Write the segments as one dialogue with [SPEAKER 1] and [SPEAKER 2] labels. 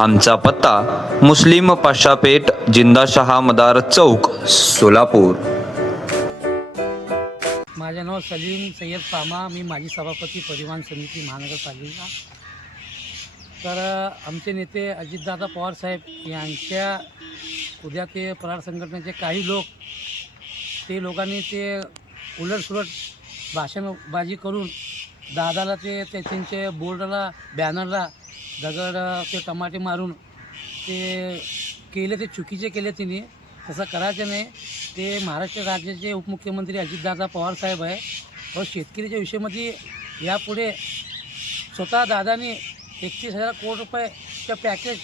[SPEAKER 1] आमचा पत्ता मुस्लिम पाशापेठ जिंदाशहा मदार चौक सोलापूर.
[SPEAKER 2] माझे नाव सलीम सय्यद पामा मी माजी सभापती परिवहन समिती महानगरपालिका. तर आमचे नेते अजितदादा पवार साहेब यांच्या उद्या ते प्रहार संघटनेचे काही लोक ते लोकांनी ते उलटसुलट भाषणबाजी करून दादाला ते ते त्यांचे बोर्डला बॅनरला दगड ते टमाटे मारून ते केले ते चुकीचे केले तिने. तसं करायचं नाही. ते महाराष्ट्र राज्याचे उपमुख्यमंत्री अजितदादा पवार साहेब आहे. व शेतकरीच्या विषयामध्ये यापुढे स्वतः दादाने एकतीस हजार कोटी रुपयेचं पॅकेज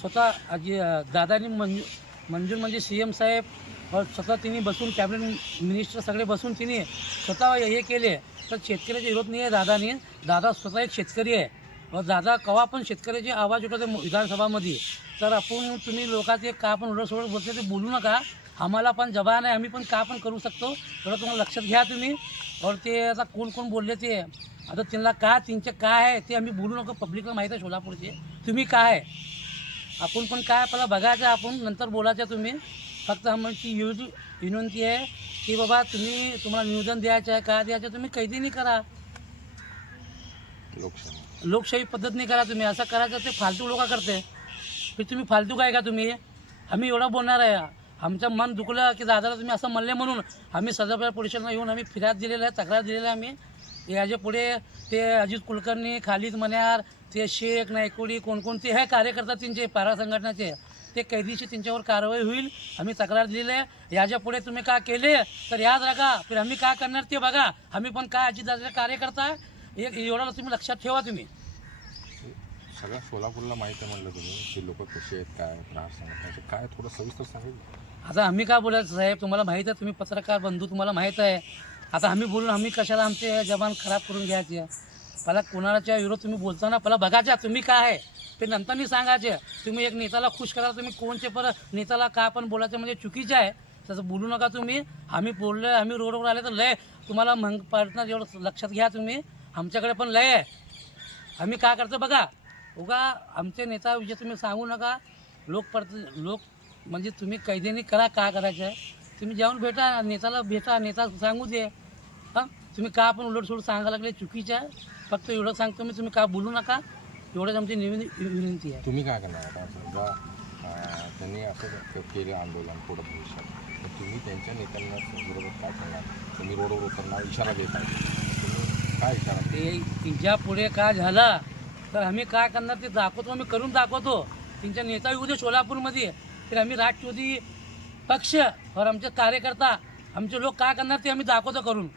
[SPEAKER 2] स्वतः अजि दादानी मंजू मंजूर म्हणजे सी एम साहेब स्वतः तिने बसून कॅबिनेट मिनिस्टर सगळे बसून तिने स्वतः हे केले. तर शेतकऱ्याचा विरोध नाही आहे दादानी. दादा स्वतः एक शेतकरी आहे. दादा कवा पण शेतकऱ्याचे आवाज उठवते विधानसभामध्ये. तर आपण तुम्ही लोकांचे का पण उलटसुलट बोलते ते बोलू नका. आम्हाला पण जबान आहे आम्ही पण का पण करू शकतो? थोडं तुम्हाला लक्षात घ्या तुम्ही. और ते आता कोण कोण बोलले ते? आता त्यांना का त्यांचे काय आहे ते आम्ही बोलू नको पब्लिकला माहीत आहे सोलापूरचे. तुम्ही काय आहे? आपण पण काय आपल्याला बघायचं आपण नंतर बोलायचं तुम्ही. फक्त आमची युज विनंती आहे की बाबा तुम्ही तुम्हाला निवेदन द्यायचं आहे का द्यायचं तुम्ही कैदीनी करा.
[SPEAKER 3] लोकशाही.
[SPEAKER 2] लोकशाही पद्धत नाही करा तुम्ही असं करायचं ते फालतू लोक करते. की तुम्ही फालतू काय का तुम्ही? आम्ही एवढं बोलणार आहे. आमचं मन दुखलं की दादाला तुम्ही असं म्हणले म्हणून आम्ही सदाफळ पोलिसांना येऊन आम्ही फिर्याद दिलेलं आहे तक्रार दिलेलं आहे आम्ही. याच्यापुढे ते अजित कुलकर्णी खालिद मन्यार ते शेख नायकोडी कोणकोणते हे कार्यकर्ता त्यांचे पारा संघटनाचे ते कैदीशी त्यांच्यावर कारवाई होईल आम्ही तक्रार दिलेली आहे. याच्यापुढे तुम्ही का केले? तर याद राखा फिर आम्ही काय करणार ते बघा. आम्ही पण काय अजितदादाचे कार्यकर्ता आहे? एक एवढं तुम्ही लक्षात ठेवा तुम्ही.
[SPEAKER 3] सगळ्या सोलापूरला माहिती आहे म्हणलं तुम्ही की लोक कसे आहेत काय प्रहार संघटनाचे काय थोडं सविस्तर सांगेल?
[SPEAKER 2] आता आम्ही काय बोलायचं साहेब तुम्हाला माहीत आहे तुम्ही पत्रकार बंधू तुम्हाला माहीत आहे. आता आम्ही बोलून आम्ही कशाला आमचे जबान खराब करून घ्यायचे? पहिला कोणाच्या विरोध तुम्ही बोलताना पहिला बघायच्या तुम्ही काय आहे? ते नंतर नाही सांगायचे. तुम्ही एक नेत्याला खुश करा तुम्ही कोणचे परत नेत्याला का पण बोलायचं म्हणजे चुकीचं आहे. तसं बोलू नका तुम्ही. आम्ही बोललो आम्ही रोडवर आले तर लय तुम्हाला मंग पार्टनर एवढं लक्षात घ्या तुम्ही. आमच्याकडे पण लय आहे. आम्ही काय करतो बघा उगा आमचे नेता विषय तुम्ही सांगू नका. लोक लोक म्हणजे तुम्ही कैद्याने करा काय करायचं? आहे तुम्ही जाऊन भेटा नेताला भेटा नेता सांगू दे. हां? तुम्ही का पण सोडून सांगायला लागले चुकीचं आहे फक्त एवढं सांगतो मी तुम्ही का बोलू नका? एवढंच आमची निवेदन विनंती आहे.
[SPEAKER 3] तुम्ही काय करणार आता? समजा अं, त्यांनी असं केलं आंदोलन पुढं भविष्यात. तर तुम्ही त्यांच्या नेत्यांना विरोधात काय करणार? तुम्ही रोडवर उतरणार इशारा देत आहे तुम्ही काय
[SPEAKER 2] ते त्यांच्या पुढे काय झालं तर आम्ही काय करणार ते दाखवतो आम्ही करून दाखवतो. त्यांच्या नेता येऊ दे सोलापूरमध्ये तर आम्ही राष्ट्रवादी पक्ष और आमचे कार्यकर्ता आमचे लोक काय करणार ते आम्ही दाखवतो करून.